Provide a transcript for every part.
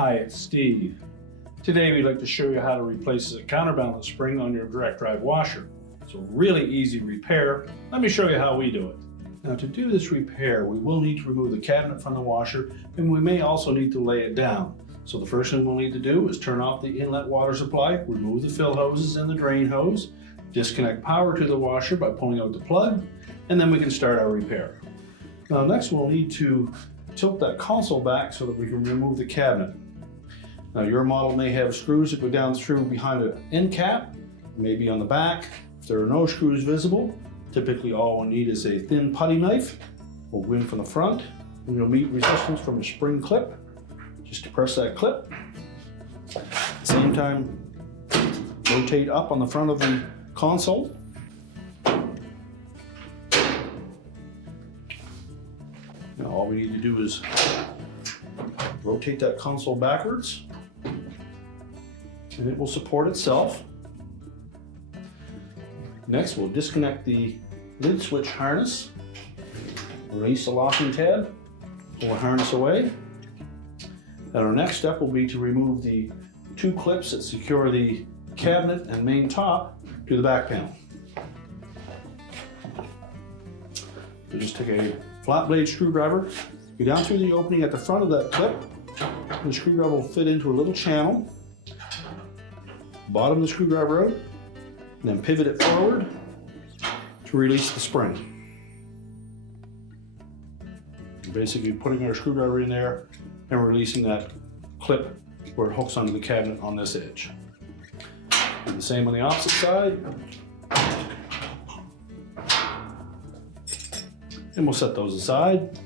Hi, it's Steve. Today we'd like to show you how to replace a counterbalance spring on your direct drive washer. It's a really easy repair. Let me show you how we do it. Now to do this repair, we will need to remove the cabinet from the washer, and we may also need to lay it down. So the first thing we'll need to do is turn off the inlet water supply, remove the fill hoses and the drain hose, disconnect power to the washer by pulling out the plug, and then we can start our repair. Now next we'll need to tilt that console back so that we can remove the cabinet. Now your model may have screws that go down through behind an end cap, maybe on the back. If there are no screws visible, typically all we need is a thin putty knife. We'll go in from the front, and you'll meet resistance from a spring clip. Just depress that clip. At the same time, rotate up on the front of the console. Now all we need to do is rotate that console backwards, and it will support itself. Next, we'll disconnect the lid switch harness, release the locking tab, pull the harness away. And our next step will be to remove the two clips that secure the cabinet and main top to the back panel. So just take a flat blade screwdriver, go down through the opening at the front of that clip. The screwdriver will fit into a little channel. Bottom the screwdriver out, and then pivot it forward to release the spring. Basically putting our screwdriver in there and releasing that clip where it hooks onto the cabinet on this edge. And the same on the opposite side. And we'll set those aside.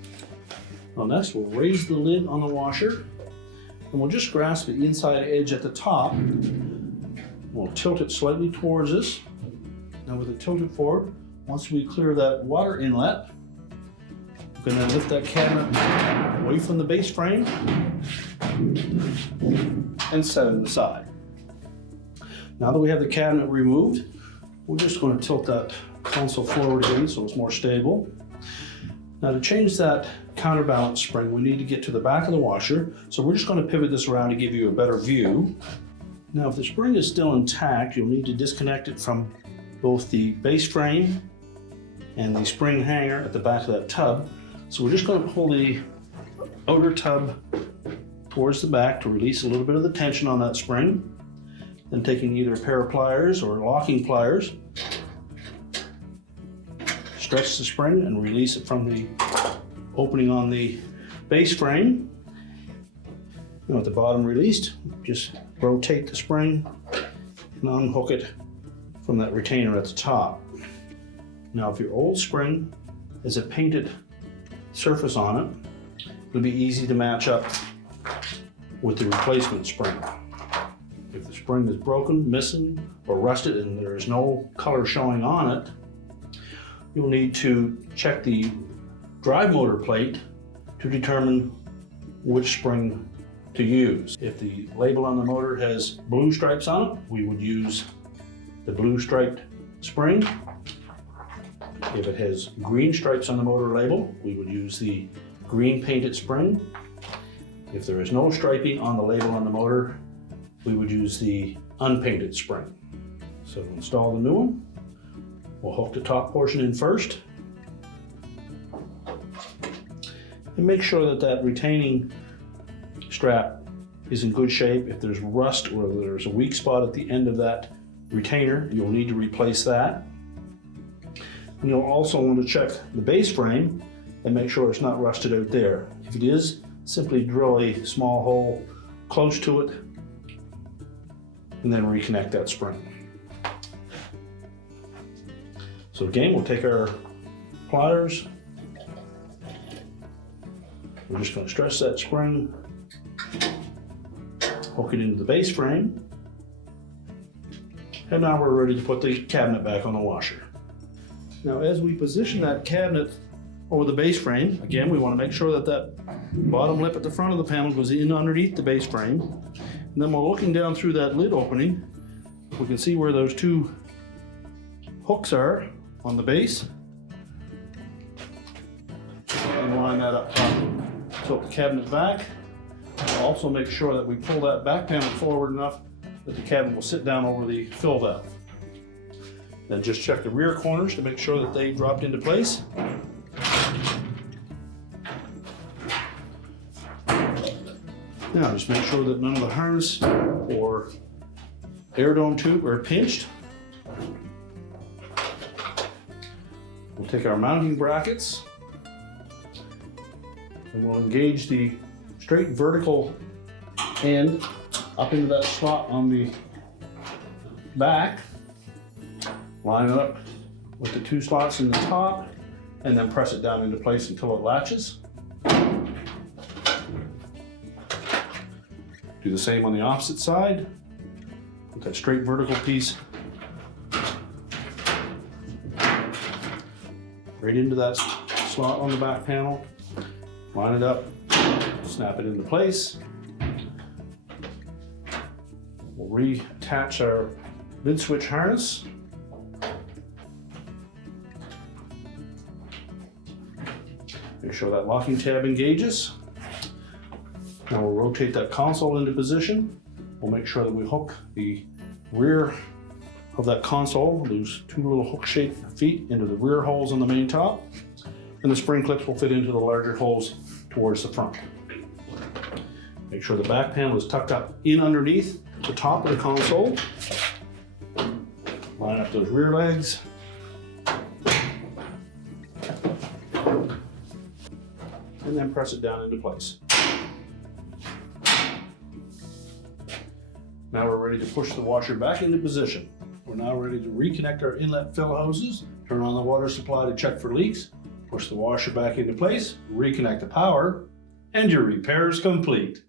Now next we'll raise the lid on the washer, and we'll just grasp the inside edge at the top. We'll tilt it slightly towards us. Now with it tilted forward, once we clear that water inlet, we can then lift that cabinet away from the base frame and set it aside. Now that we have the cabinet removed, we're just going to tilt that console forward again so it's more stable. Now to change that counterbalance spring, we need to get to the back of the washer, so we're just going to pivot this around to give you a better view. Now if the spring is still intact, you'll need to disconnect it from both the base frame and the spring hanger at the back of that tub. So we're just going to pull the outer tub towards the back to release a little bit of the tension on that spring. Then taking either a pair of pliers or locking pliers, stretch the spring and release it from the opening on the base frame. Now at the bottom released, just rotate the spring and unhook it from that retainer at the top. Now if your old spring has a painted surface on it, it'll be easy to match up with the replacement spring. If the spring is broken, missing, or rusted and there is no color showing on it, you'll need to check the drive motor plate to determine which spring to use. If the label on the motor has blue stripes on it, we would use the blue striped spring. If it has green stripes on the motor label, we would use the green painted spring. If there is no striping on the label on the motor, we would use the unpainted spring. So to install the new one, we'll hook the top portion in first. And make sure that that retaining strap is in good shape. If there's rust or there's a weak spot at the end of that retainer, you'll need to replace that. And you'll also want to check the base frame and make sure it's not rusted out there. If it is, simply drill a small hole close to it and then reconnect that spring. So again, we'll take our pliers. We're just going to stretch that spring, hook it into the base frame, and now we're ready to put the cabinet back on the washer. Now as we position that cabinet over the base frame, again we want to make sure that that bottom lip at the front of the panel goes in underneath the base frame. And then while looking down through that lid opening, we can see where those two hooks are on the base. And line that up top. Tilt the cabinet back, Also make sure that we pull that back panel forward enough that the cabinet will sit down over the fill valve. Then just check the rear corners to make sure that they dropped into place. Now just make sure that none of the harness or air dome tube are pinched. We'll take our mounting brackets and we'll engage the straight vertical end up into that slot on the back. Line it up with the 2 slots in the top and then press it down into place until it latches. Do the same on the opposite side. Put that straight vertical piece right into that slot on the back panel. Line it up, snap it into place. We'll reattach our mid switch harness. Make sure that locking tab engages. Now we'll rotate that console into position. We'll make sure that we hook the rear of that console, those 2 little hook-shaped feet, into the rear holes on the main top, and the spring clips will fit into the larger holes towards the front. Make sure the back panel is tucked up in underneath the top of the console. Line up those rear legs. And then press it down into place. Now we're ready to push the washer back into position. We're now ready to reconnect our inlet fill hoses, turn on the water supply to check for leaks, push the washer back into place, reconnect the power, and your repair is complete.